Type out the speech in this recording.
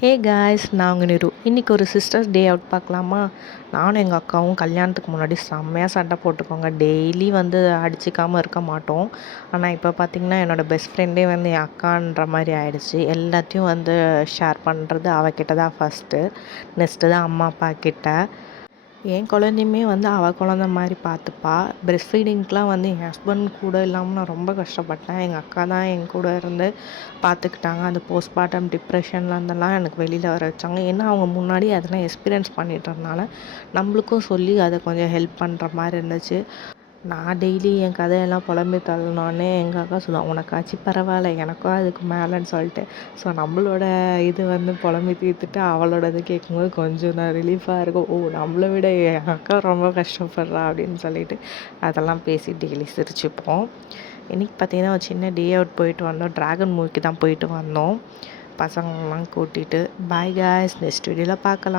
Hey guys, நான் உங்கள் நிரு. இன்றைக்கி ஒரு சிஸ்டர்ஸ் டே அவுட் பார்க்கலாமா? நானும் எங்கள் அக்காவும் கல்யாணத்துக்கு முன்னாடி செம்மையாக சண்டை போட்டுக்கோங்க. டெய்லி அடிச்சிக்காமல் இருக்க மாட்டோம். ஆனால் இப்போ பார்த்திங்கன்னா என்னோடய பெஸ்ட் ஃப்ரெண்டே என் அக்கான்ற மாதிரி ஆயிடுச்சு. எல்லாத்தையும் ஷேர் பண்ணுறது அவகிட்ட தான் ஃபஸ்ட்டு. நெக்ஸ்ட்டு தான் அம்மா அப்பா கிட்ட. என் குழந்தையுமே அவள் குழந்த மாதிரி பார்த்துப்பா. பிரெஸ்ட் ஃபீடிங்க்கெலாம் என் ஹஸ்பண்ட் கூட இல்லாமல் நான் ரொம்ப கஷ்டப்பட்டேன். எங்கள் அக்கா தான் என் கூட இருந்து பார்த்துக்கிட்டாங்க. அந்த போஸ்ட்மார்ட்டம் டிப்ரெஷன்லேருந்தெல்லாம் எனக்கு வெளியில் வர வச்சாங்க. ஏன்னா அவங்க முன்னாடி அதெல்லாம் எக்ஸ்பீரியன்ஸ் பண்ணிட்டதுனால நம்மளுக்கும் சொல்லி அதை கொஞ்சம் ஹெல்ப் பண்ணுற மாதிரி இருந்துச்சு. நான் டெய்லி என் கதையெல்லாம் புலம்பி தள்ளனோடனே எங்கள் அக்கா சொல்லுவாள், உனக்காச்சும் பரவாயில்ல, எனக்கும் அதுக்கு மேலேன்னு சொல்லிட்டு. ஸோ நம்மளோட இது புலம்பி தீர்த்துட்டு அவளோடது கேட்கும்போது கொஞ்சம் தான் ரிலீஃபாக இருக்கும். ஓ, நம்மளை விட என் அக்கா ரொம்ப கஷ்டப்படுறா அப்படின்னு சொல்லிட்டு அதெல்லாம் பேசி டெய்லி சிரிச்சுப்போம். இன்றைக்கி பார்த்திங்கன்னா ஒரு சின்ன டே அவுட் போயிட்டு வந்தோம். ட்ராகன் மூவிக்கு தான் போயிட்டு வந்தோம் பசங்களெலாம் கூட்டிகிட்டு. பாய் காய்ஸ், நெக்ஸ்ட் வீடியோவில் பார்க்கலாம்.